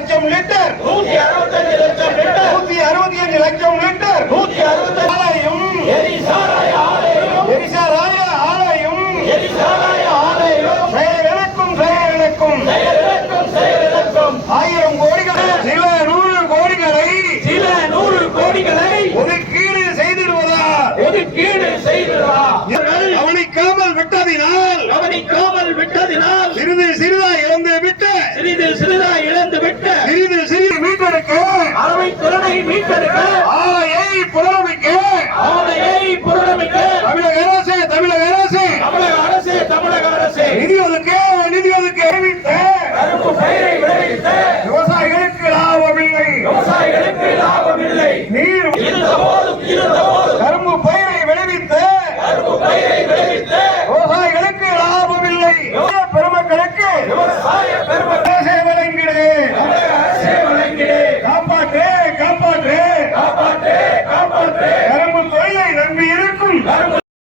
லட்சம் லிட்டர். நூத்தி அறுபத்தஞ்சு லட்சம் லிட்டர். நூத்தி அறுபத்தி அஞ்சு லட்சம் லிட்டர். நூத்தி அறுபத்தி ஆலயம். கோடிகளை சில நூறு கோடிகளை ஒதுக்கீடு செய்திடுவதா? ஒதுக்கீடு கவனிக்காமல் விட்டதினால் கவனிக்காமல் விட்டதினால் சிறிது சிறிதா விட்டு சிறிது சிறிய மீட்டெடுக்க. அறவை திறனை மீட்டெடுக்க. ஆயை புலரமைக்க தமிழக அரசு தமிழக அரசு. தமிழக அரசு தமிழக அரசு. நிதி ஒதுக்க நிதி விவசாயிகளுக்கு லாபம் இல்லை விவசாயிகளுக்கு லாபம் இல்லை நீர் இருந்த போதும் இருந்த